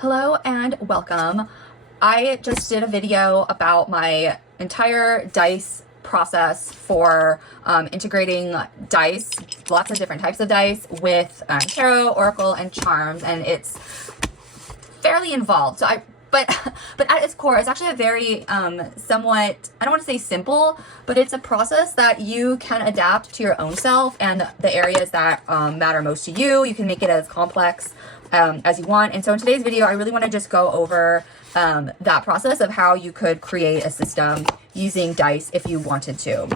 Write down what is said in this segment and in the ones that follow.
Hello and welcome. I just did a video about my entire dice process for integrating dice, lots of different types of dice with tarot, oracle, and charms, and it's fairly involved. But at its core, it's actually a very somewhat, I don't want to say simple, but it's a process that you can adapt to your own self and the areas that matter most to you. You can make it as complex as you want. And so in today's video, I really want to just go over that process of how you could create a system using dice if you wanted to.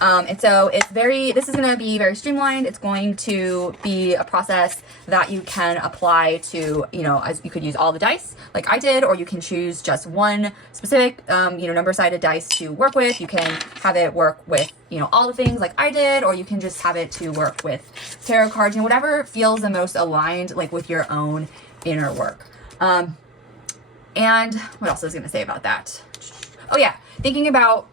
And so this is going to be very streamlined. It's going to be a process that you can apply to, as you could use all the dice like I did, or you can choose just one specific, number-sided dice to work with. You can have it work with, all the things like I did, or you can just have it to work with tarot cards, whatever feels the most aligned, like with your own inner work. And what else was I going to say about that? Oh yeah, thinking about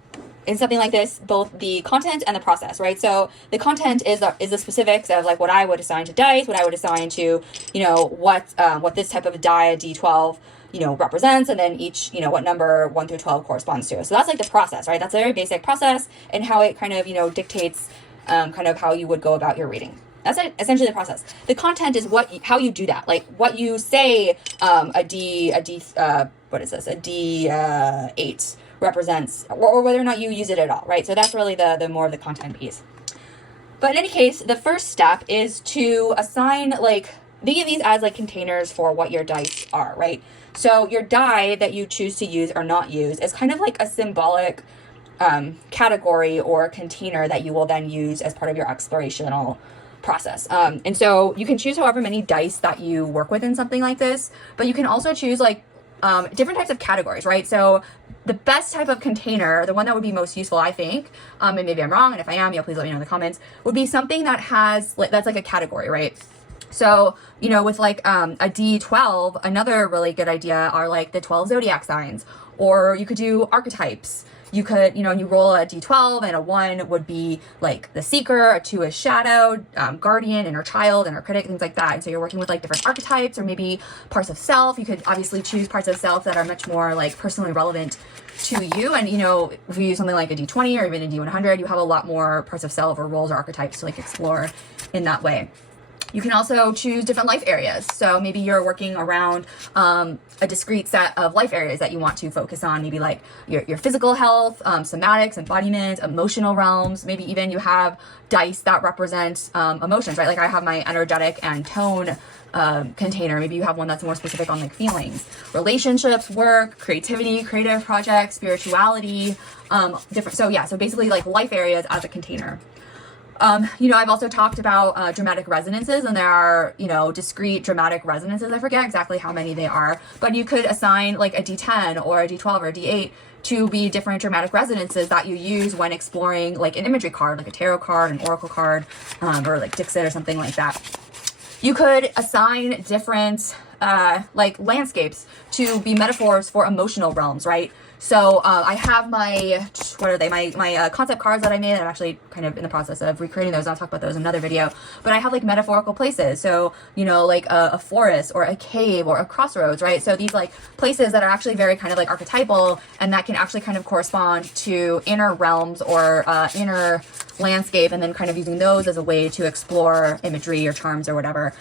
in something like this, both the content and the process, right? So the content is the specifics of like what I would assign to dice, what I would assign to, what this type of die, a D12, represents, and then each, what number 1 through 12 corresponds to. So that's like the process, right? That's a very basic process and how it kind of, dictates kind of how you would go about your reading. That's essentially the process. The content is how you do that, like what you say a D8 represents, or whether or not you use it at all, right? So that's really the more of the content piece. But in any case, the first step is to assign, think of these as like containers for what your dice are, right? So your die that you choose to use or not use is kind of like a symbolic category or container that you will then use as part of your explorational process. And so you can choose however many dice that you work with in something like this, but you can also choose different types of categories, right? So the best type of container, the one that would be most useful, I think, and maybe I'm wrong, and if I am, please let me know in the comments, would be something that has, that's like a category, right? So, with a D12, another really good idea are like the 12 zodiac signs, or you could do archetypes. You could, you roll a D12 and a 1 would be like the seeker, a 2 is shadow, guardian, inner child, inner critic, things like that. And so you're working with like different archetypes or maybe parts of self. You could obviously choose parts of self that are much more like personally relevant to you. And, if you use something like a D20 or even a D100, you have a lot more parts of self or roles or archetypes to like explore in that way. You can also choose different life areas. So maybe you're working around a discrete set of life areas that you want to focus on, maybe like your physical health, somatics, embodiment, emotional realms. Maybe even you have dice that represent emotions, right? Like I have my energetic and tone container. Maybe you have one that's more specific on like feelings, relationships, work, creativity, creative projects, spirituality, different. So yeah, so basically like life areas as a container. I've also talked about dramatic resonances, and there are, discrete dramatic resonances. I forget exactly how many they are, but you could assign like a D10 or a D12 or a D8 to be different dramatic resonances that you use when exploring like an imagery card, like a tarot card, an oracle card, or like Dixit or something like that. You could assign different landscapes to be metaphors for emotional realms, right? So I have my concept cards that I made. I'm actually kind of in the process of recreating those. I'll talk about those in another video. But I have like metaphorical places. So, like a forest or a cave or a crossroads, right? So these like places that are actually very kind of like archetypal, and that can actually kind of correspond to inner realms or inner landscape, and then kind of using those as a way to explore imagery or charms or whatever.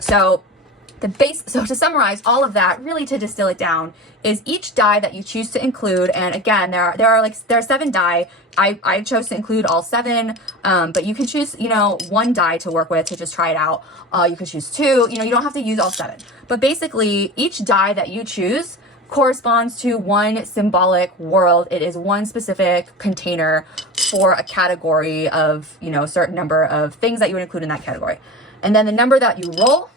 So to summarize all of that, really to distill it down, is each die that you choose to include, and again, there are 7 die. I chose to include all 7, but you can choose, 1 die to work with to just try it out. You can choose 2, you don't have to use all 7. But basically, each die that you choose corresponds to one symbolic world. It is one specific container for a category of, a certain number of things that you would include in that category. And then the number that you roll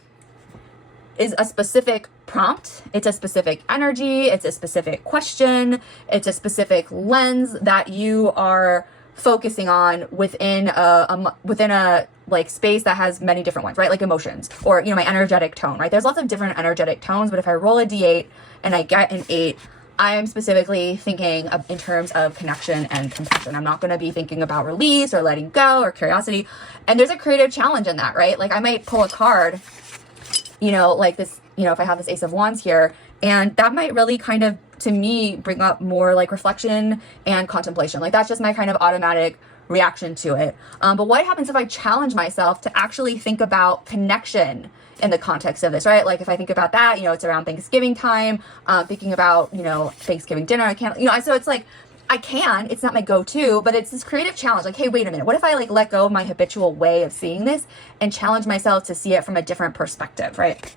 is a specific prompt. It's a specific energy. It's a specific question. It's a specific lens that you are focusing on within a like space that has many different ones, right? Like emotions or, my energetic tone, right? There's lots of different energetic tones, but if I roll a D8 and I get an 8, I am specifically thinking in terms of connection and compassion. I'm not going to be thinking about release or letting go or curiosity. And there's a creative challenge in that, right? Like I might pull a card, like this you know, if I have this Ace of Wands here, and that might really kind of, to me, bring up more like reflection and contemplation. Like that's just my kind of automatic reaction to it. But what happens if I challenge myself to actually think about connection in the context of this, right? Like if I think about that, you know, it's around Thanksgiving time, thinking about, you know, Thanksgiving dinner, I can't, you know, so it's like, it's not my go-to, but it's this creative challenge. Like, hey, wait a minute. What if I like let go of my habitual way of seeing this and challenge myself to see it from a different perspective, right?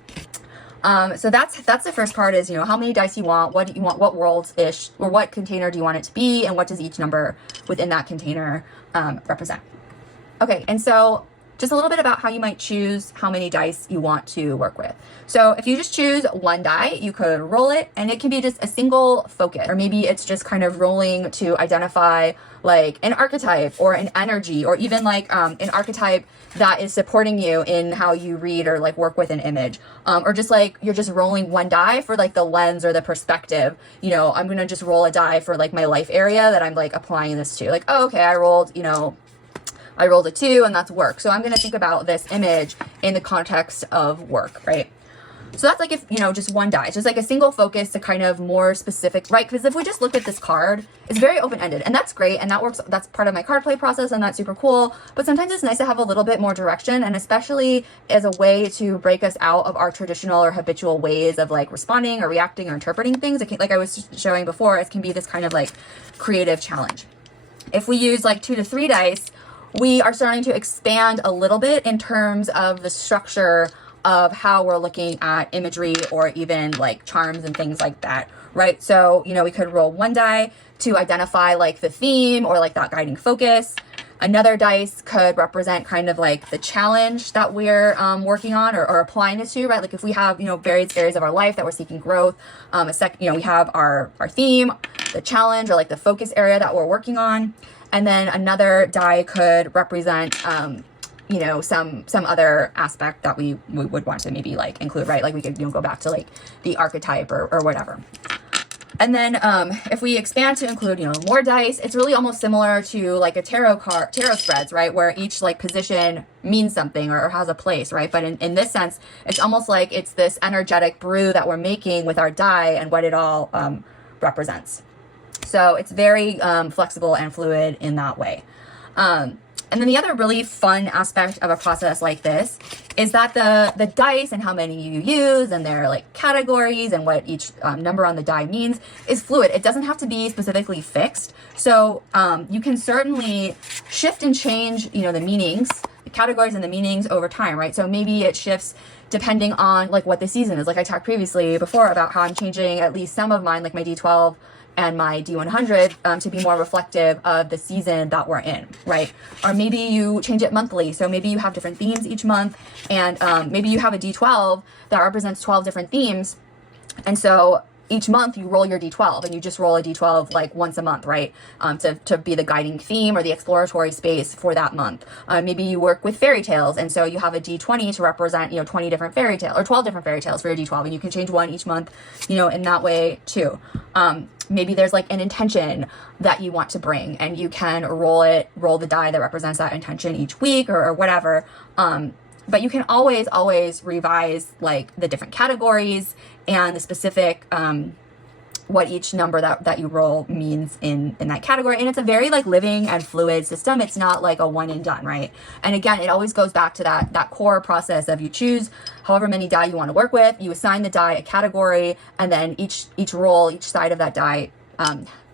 So that's the first part is, you know, how many dice you want, what do you want, what worlds-ish, or what container do you want it to be, and what does each number within that container represent? Okay, and so just a little bit about how you might choose how many dice you want to work with. So if you just choose one die, you could roll it, and it can be just a single focus, or maybe it's just kind of rolling to identify like an archetype or an energy, or even like an archetype that is supporting you in how you read or like work with an image, or just like you're just rolling one die for like the lens or the perspective. You know, I'm gonna just roll a die for like my life area that I'm like applying this to. Like, oh, okay, I rolled a 2 and that's work. So I'm going to think about this image in the context of work, right? So that's like if, you know, just one die. It's just like a single focus to kind of more specific, right? Because if we just look at this card, it's very open-ended, and that's great. And that works. That's part of my card play process, and that's super cool. But sometimes it's nice to have a little bit more direction, and especially as a way to break us out of our traditional or habitual ways of like responding or reacting or interpreting things. It can, like I was showing before, it can be this kind of like creative challenge. If we use like 2 to 3 dice, we are starting to expand a little bit in terms of the structure of how we're looking at imagery or even like charms and things like that, right? So, you know, we could roll 1 die to identify like the theme or like that guiding focus. Another dice could represent kind of like the challenge that we're working on or applying it to, right? Like if we have, you know, various areas of our life that we're seeking growth, you know, we have our theme, the challenge, or like the focus area that we're working on. And then another die could represent, you know, some other aspect that we would want to maybe like include, right? Like we could, you know, go back to like the archetype or whatever. And then if we expand to include, you know, more dice, it's really almost similar to like a tarot spreads, right? Where each like position means something or has a place, right? But in this sense, it's almost like it's this energetic brew that we're making with our die and what it all represents. So it's very flexible and fluid in that way. And then the other really fun aspect of a process like this is that the dice and how many you use and their like categories and what each number on the die means is fluid. It doesn't have to be specifically fixed. So you can certainly shift and change, you know, the meanings, the categories and the meanings over time, right? So maybe it shifts depending on like what the season is. Like I talked previously before about how I'm changing at least some of mine, like my D12 and my D100 to be more reflective of the season that we're in, right? Or maybe you change it monthly. So maybe you have different themes each month, and maybe you have a D12 that represents 12 different themes. And so each month you roll your D12 and you just roll a D12 like once a month, right? To be the guiding theme or the exploratory space for that month. Maybe you work with fairy tales, and so you have a D20 to represent, you know, 20 different fairy tales or 12 different fairy tales for your D12, and you can change one each month, you know, in that way too. Maybe there's like an intention that you want to bring, and you can roll the die that represents that intention each week or whatever. But you can always revise like the different categories and the specific what each number that you roll means in that category. And it's a very like living and fluid system. It's not like a one and done, right? And again, it always goes back to that core process of you choose however many die you want to work with, you assign the die a category, and then each roll, each side of that die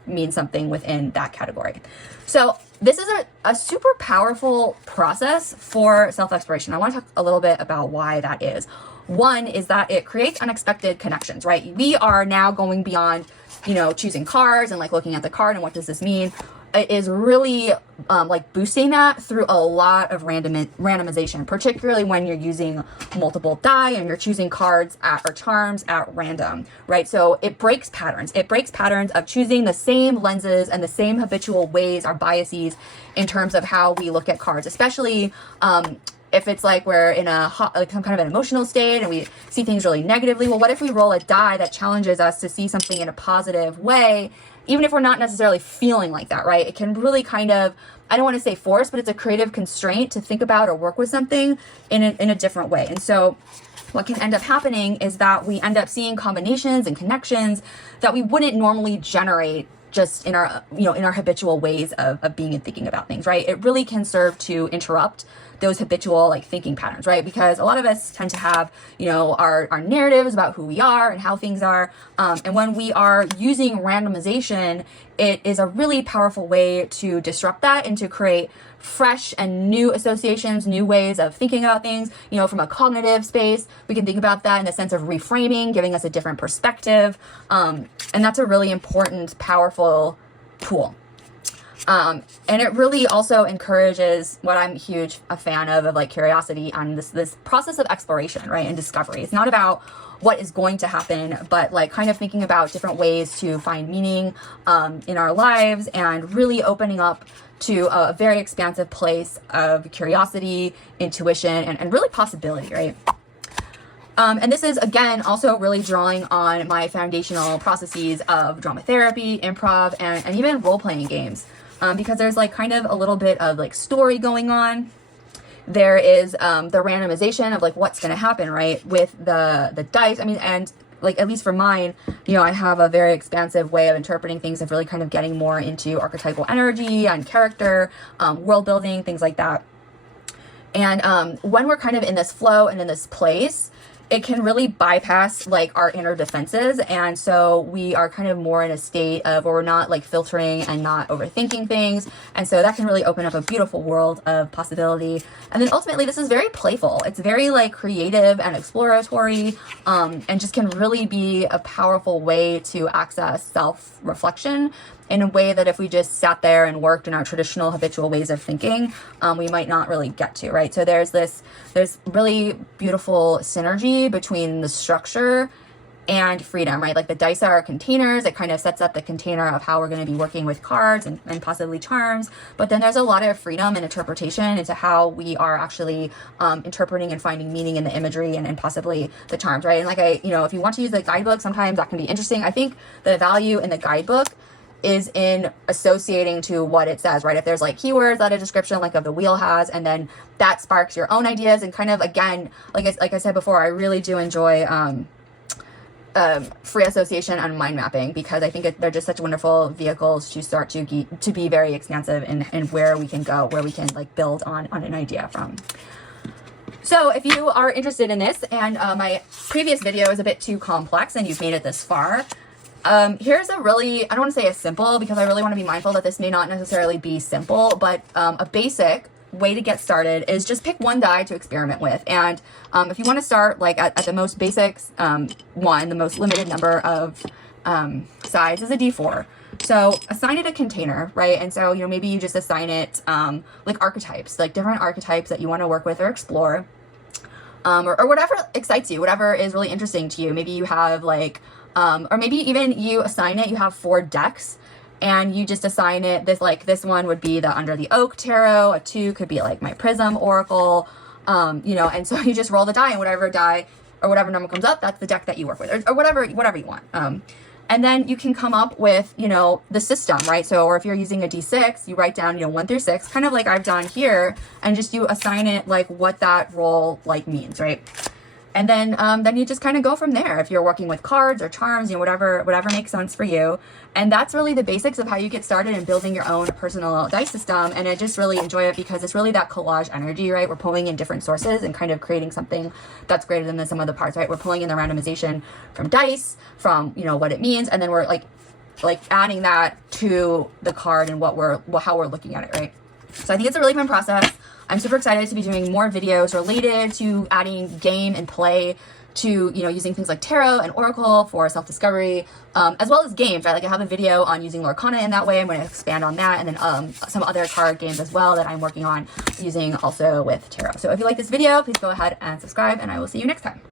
means something within that category. So this is a super powerful process for self-exploration. I want to talk a little bit about why that is. One is that it creates unexpected connections, right? We are now going beyond, you know, choosing cards and like looking at the card and what does this mean. It is really like boosting that through a lot of randomization, particularly when you're using multiple die and you're choosing cards or charms at random, right? So it breaks patterns. It breaks patterns of choosing the same lenses and the same habitual ways, our biases, in terms of how we look at cards, especially if it's like we're in some kind of an emotional state and we see things really negatively. Well, what if we roll a die that challenges us to see something in a positive way, even if we're not necessarily feeling like that, right? It can really kind of, I don't want to say force, but it's a creative constraint to think about or work with something in a different way. And so what can end up happening is that we end up seeing combinations and connections that we wouldn't normally generate just in our, in our habitual ways of being and thinking about things, right? It really can serve to interrupt those habitual like thinking patterns, right? Because a lot of us tend to have, our narratives about who we are and how things are. And when we are using randomization, it is a really powerful way to disrupt that and to create fresh and new associations, new ways of thinking about things, from a cognitive space. We can think about that in the sense of reframing, giving us a different perspective. And that's a really important, powerful tool. And it really also encourages what I'm a fan of like curiosity and this process of exploration, right? And discovery. It's not about what is going to happen, but like kind of thinking about different ways to find meaning, in our lives, and really opening up to a very expansive place of curiosity, intuition, and really possibility, right? And this is, again, also really drawing on my foundational processes of drama therapy, improv, and even role-playing games. Because there's like kind of a little bit of like story going on. There is the randomization of like what's going to happen, right? With the dice. I mean, and like at least for mine, I have a very expansive way of interpreting things, of really kind of getting more into archetypal energy and character, world building, things like that. And when we're kind of in this flow and in this place, it can really bypass like our inner defenses. And so we are kind of more in a state of where we're not like filtering and not overthinking things. And so that can really open up a beautiful world of possibility. And then ultimately, this is very playful. It's very like creative and exploratory, and just can really be a powerful way to access self-reflection in a way that if we just sat there and worked in our traditional habitual ways of thinking, we might not really get to, right? So there's really beautiful synergy between the structure and freedom, right? Like the dice are containers. It kind of sets up the container of how we're going to be working with cards and possibly charms. But then there's a lot of freedom and interpretation into how we are actually interpreting and finding meaning in the imagery and possibly the charms, right? And like if you want to use the guidebook, sometimes that can be interesting. I think the value in the guidebook is in associating to what it says, right? If there's like keywords that a description like of the wheel has, and then that sparks your own ideas, and kind of, again, like I said before, I really do enjoy free association and mind mapping, because I think they're just such wonderful vehicles to start to be very expansive in where we can go, where we can like build on an idea from. So if you are interested in this, and my previous video is a bit too complex and you've made it this far, here's a really, I don't want to say a simple, because I really want to be mindful that this may not necessarily be simple, but a basic way to get started is just pick one die to experiment with. And if you want to start like at the most basics, the most limited number of sides is a D4. So assign it a container, right? And so, maybe you just assign it like archetypes, like different archetypes that you want to work with or explore, or whatever excites you, whatever is really interesting to you. Maybe you have like, or maybe even you assign it, you have 4 decks, and you just assign it this one would be the Under the Oak Tarot, a 2 could be like my Prism Oracle, and so you just roll the die, and whatever die or whatever number comes up, that's the deck that you work with, or whatever you want. And then you can come up with, the system, right? So, or if you're using a D6, you write down, 1 through 6, kind of like I've done here, and just you assign it like what that role like means, right? And then you just kind of go from there. If you're working with cards or charms, whatever makes sense for you. And that's really the basics of how you get started in building your own personal dice system. And I just really enjoy it because it's really that collage energy, right? We're pulling in different sources and kind of creating something that's greater than the sum of the parts, right? We're pulling in the randomization from dice, from, what it means. And then we're like adding that to the card and how we're looking at it, right? So I think it's a really fun process. I'm super excited to be doing more videos related to adding game and play to, using things like tarot and oracle for self-discovery, as well as games, right? Like I have a video on using Lorcana in that way. I'm going to expand on that. And then some other card games as well that I'm working on using also with tarot. So if you like this video, please go ahead and subscribe, and I will see you next time.